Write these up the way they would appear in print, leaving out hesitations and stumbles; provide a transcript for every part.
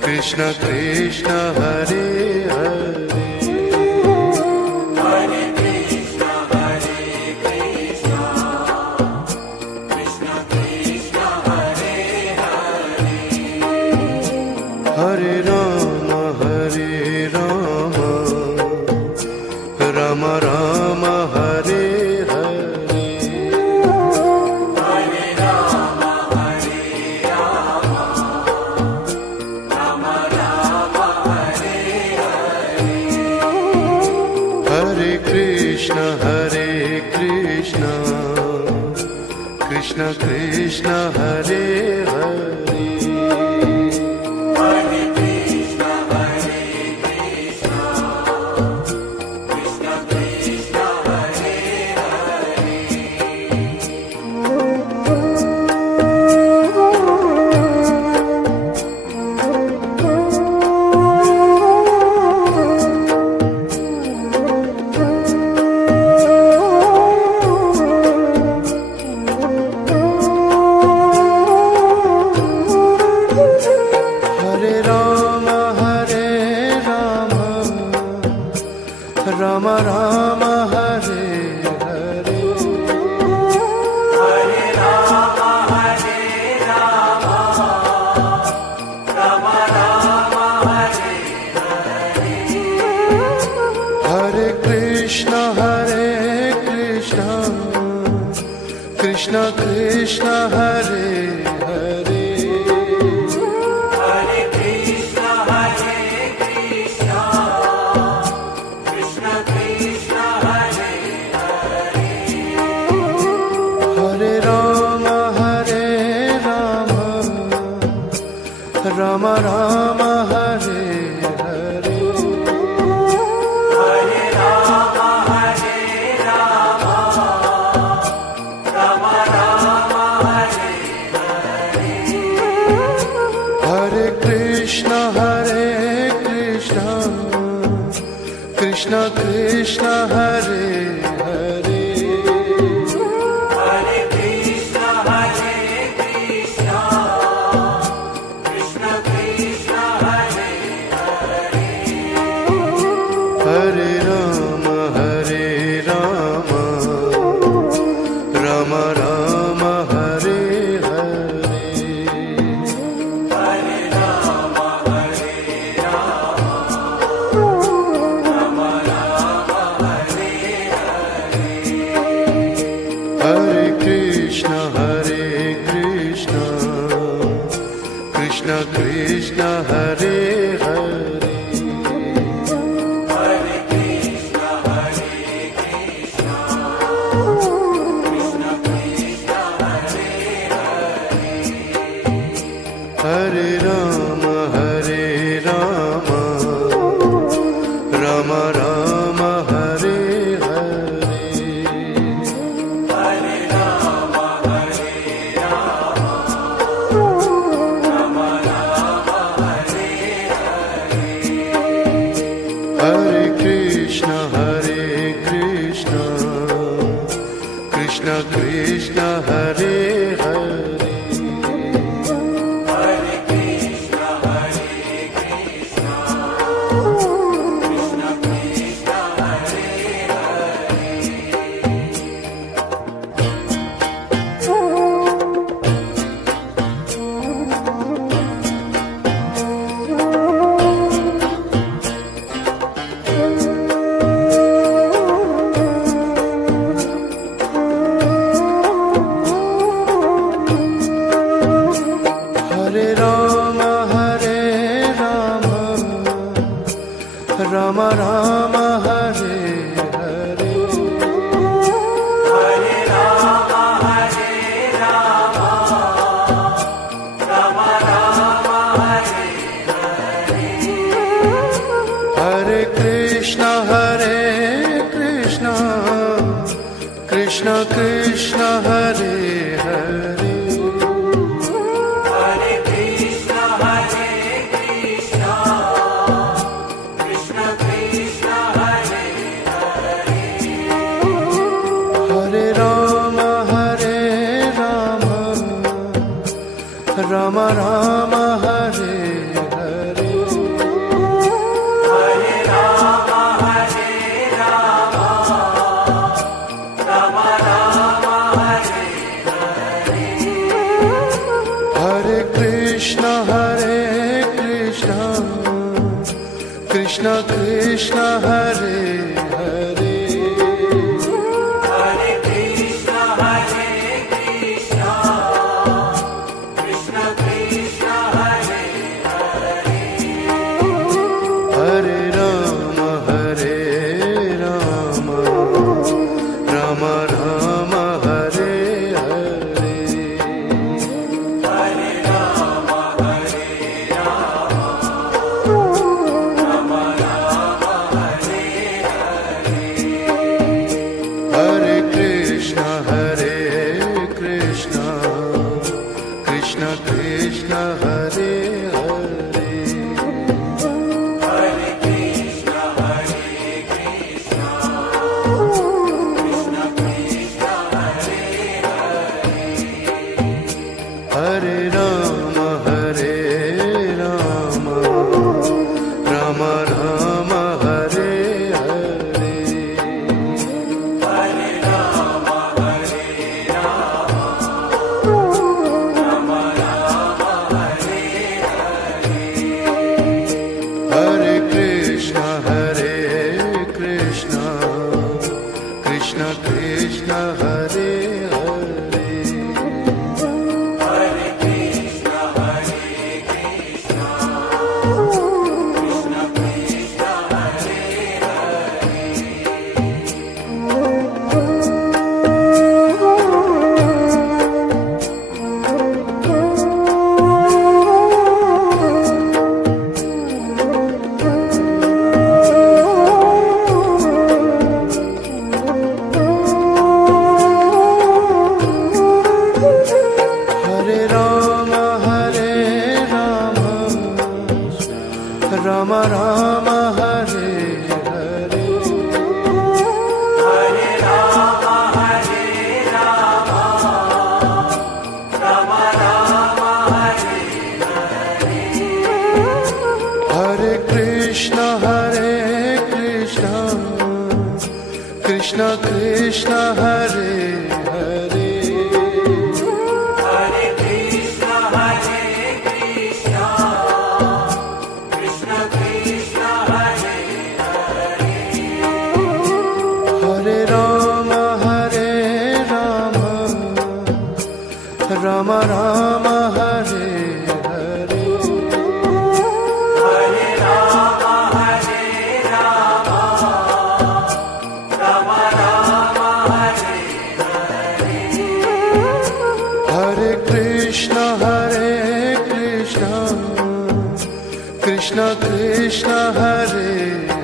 Krishna Krishna Hare Hare Hare Krishna Hare Krishna Krishna Krishna Hare Hare Hare Rama Hare Rama Rama Rama Hare Hare Hare Rama Hare Rama Rama Rama Hare Hare Hare Krishna Hare Krishna Krishna Krishna Hare Hare Hare Krishna Hare Krishna Krishna Krishna Hare Hare Rama Hare Rama Rama Rama Hare Hare Hare Rama Hare Rama Rama Rama Hare Hare Krishna Hare Krishna Krishna Krishna Hare Hare Hare Krishna Hare Krishna Krishna Krishna Hare Hare Rama Hare Rama Rama Rama Hare Hare Hare Rama Hare Rama Rama Rama Hare Hare Krishna Hare Krishna Krishna Krishna Hare Hare Hare Krishna Hare Krishna Krishna Krishna Hare Hare Rama Hare Rama Rama Rama Hare Hare Hare Rama Hare Rama Rama Rama Hare Hare Krishna Hare Krishna Krishna Krishna Hare Hare Hare Krishna Hare Krishna Krishna Krishna Hare Hare Rama Hare Rama Rama Rama Hare Hare Hare Rama Hare Rama Rama Rama Hare Hare Krishna Hare Krishna Krishna Krishna Hare Hare Hare Krishna Hare Krishna Krishna Krishna Hare Hare Rama Hare Rama Rama Rama Hare Hare Hare Rama Hare Rama Rama Rama Hare Hare Krishna Hare Krishna Krishna Krishna Hare Hare Hare Krishna Hare Krishna Krishna Krishna Hare Hare Hare Krishna, Krishna Krishna, Hare Hare, Hare Ram Ram Ram Hare Hare Hare Rama, Hare Rama, Rama Rama, Hare Hare, Hare Krishna Krishna Krishna Hare Hare Hare Krishna, Krishna Krishna, Hare Hare, Hare Ram Ram Ram Hare Hare Hare Rama, Hare Rama, Rama Rama, Hare Hare, Hare Krishna Krishna Krishna Hare Hare Hare Krishna, Krishna Krishna, Hare Hare, Hare Ram Ram Ram Hare Hare Hare Rama, Hare Rama, Rama Rama, Hare Hare, Hare Krishna Krishna Hare Hare Hare Krishna, Krishna Krishna, Hare Hare, Hare Ram Ram Hare Hare Hare Rama, Hare Rama, Rama Rama, Hare Hare, Hare Krishna Krishna Hare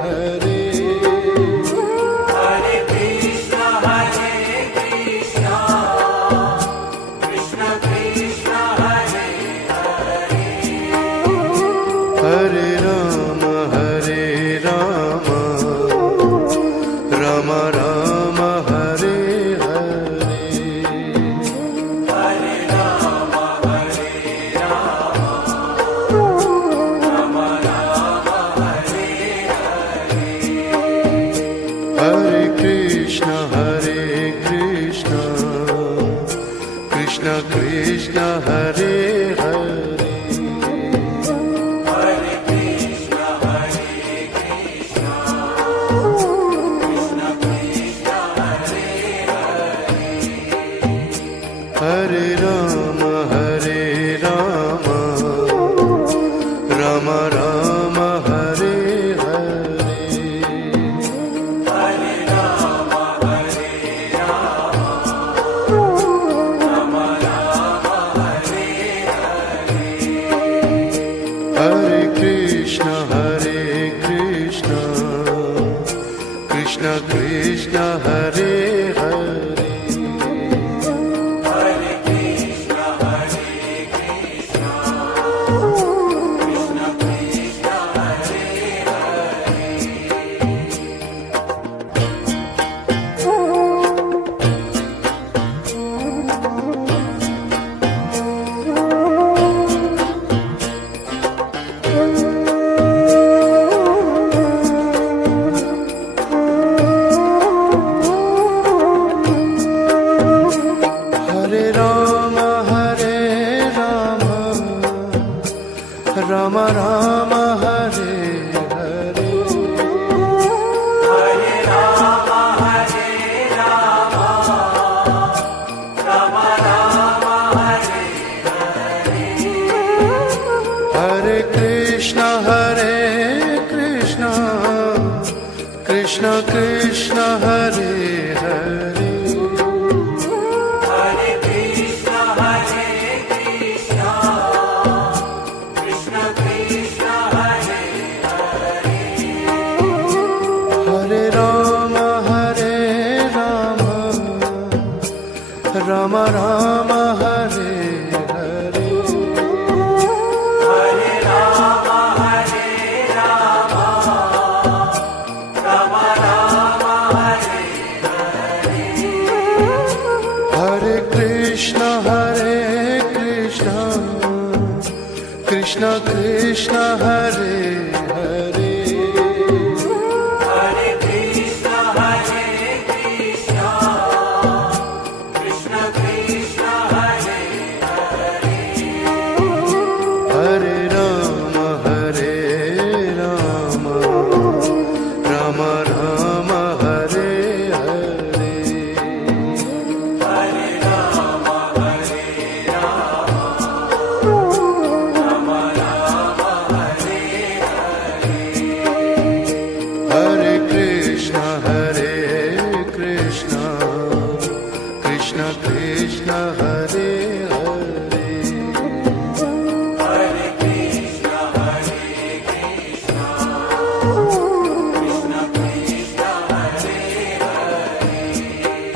Hare Hare Krishna, Krishna Krishna, Hare Hare, Hare Ram Ram Ram Hare Hare Hare Rama, Hare Rama, Rama Rama, Hare Hare, Hare Krishna Krishna Hare Hare Hare Krishna, Krishna Krishna, Hare Hare, Hare Ram Ram Ram Hare Hare Hare Rama, Hare Rama, Rama Rama, Hare Hare, Hare Krishna Krishna Hare Hare Hare Krishna, Krishna Krishna, Hare Krishna Krishna Hare Hare Hare Krishna, Krishna Krishna, Hare Hare. Hare Rama Rama Rama Hare Hare Hare Rama, Rama Rama, Hare Hare. Hare Krishna Krishna Krishna Hare Hare Hare Krishna, Krishna Krishna, Hare Hare. Hare Rama Rama Rama Hare Hare Hare Rama, Rama Rama, Hare Hare. Hare Krishna Krishna Krishna Hare Hare